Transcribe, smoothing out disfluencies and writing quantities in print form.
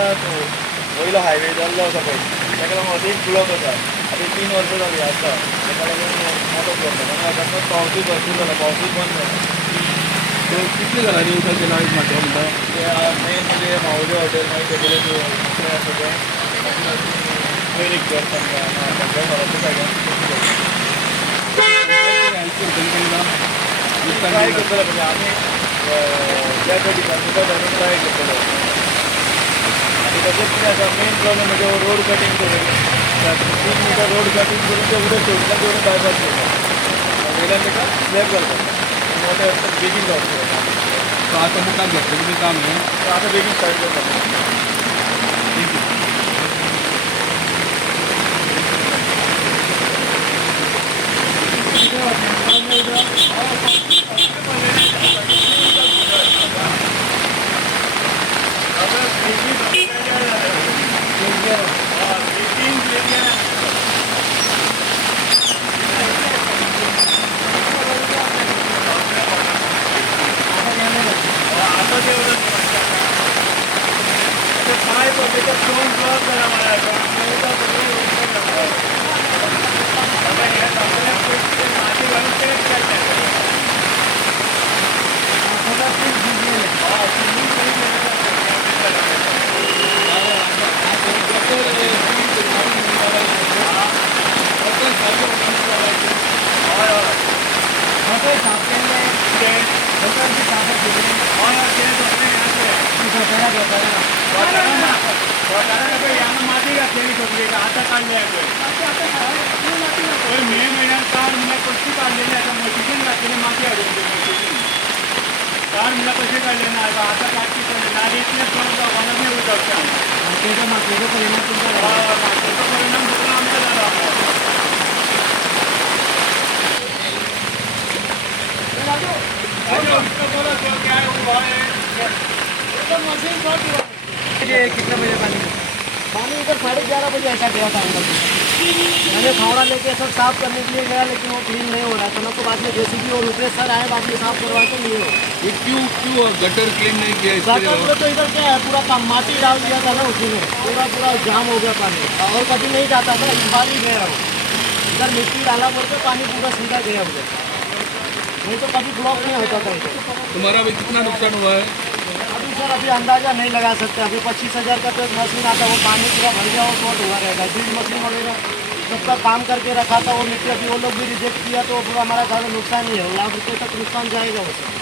वयलो हायवे जाल्लो आसा पळय ताका लागून अदीक ब्लॉक आसा आतां 3 वर्सां जालीं आसा ताका लागून मोठो प्रॉब्लम आनी अचानक पावसूय भरपूर जाला पावसूय बंद जाला कितले घरांनी उदक गेला माटवा म्हणटा ते मेन म्हणजे माऊली हॉटेल मागीर तेगेले दुसरें आसा तें वयर एक घर तांकां तांकां घराच्या सायडीन ट्राय करतले म्हणजे आमी त्या त्या डिपार्टमेंटा धरून ट्राय करतले आनी तशेंच कितें आसा मेन प्रॉब्लम म्हणजे रोड कटींग करून 3 मिटर रोड कटींग करून ते उदक सोडून दवरून बायपास करता वयल्यान ताका स्लॅब घालता मोठे बेगीन जावचें तो आता मुखार घेतलें तुमी काम हें आतां बेगीन स्टार्ट करता माती घातलेली सगळी आता काढली आहे मे महिन्यात काढ म्हणजे कशी काढलेली आता मशिदीन घातलेली माती हाडून काढ म्हणजे कशी काढले ना आता काढची पडली नाली इतले जावपानच नाही उदक मातयेचो परिणाम तुमचा मातयेचो परिणाम सगळं आमचा झाला कितने बजे पानी इधर 11:30 बजे ऐसा गया था अंदर मैंने फावड़ा लेके सब साफ करने के लिए गया लेकिन वो क्लीन नहीं हो रहा था ना तो बाद में जेसीबी और रुपये सर आए बाद में साफ करवा के लिए हो ये क्यों गटर क्लीन नहीं किया गटर में तो इधर क्या है पूरा काम माटी डाल दिया था ना उसी में पूरा जाम हो गया पानी और कभी नहीं जाता था इस बार ही गया वो इधर मिट्टी डाला बोल के पानी पूरा सीधा गया उधर नहीं तो कभी ब्लॉक नहीं होता था इधर तुम्हारा भी कितना नुकसान हुआ है अभी सर अभी अंदाजा नहीं लगा सकते अभी 25,000 का तो एक मशीन आता वो पानी पूरा भर गया वो शॉर्ट हुआ रहेगा ड्रिल मशीन वगैरह सबका काम करके रखा था वो मिट्टी अभी वो लोग भी रिजेक्ट किया तो पूरा हमारा ज़्यादा नुकसान ही है लाख रुपये तक नुकसान जाएगा वो सर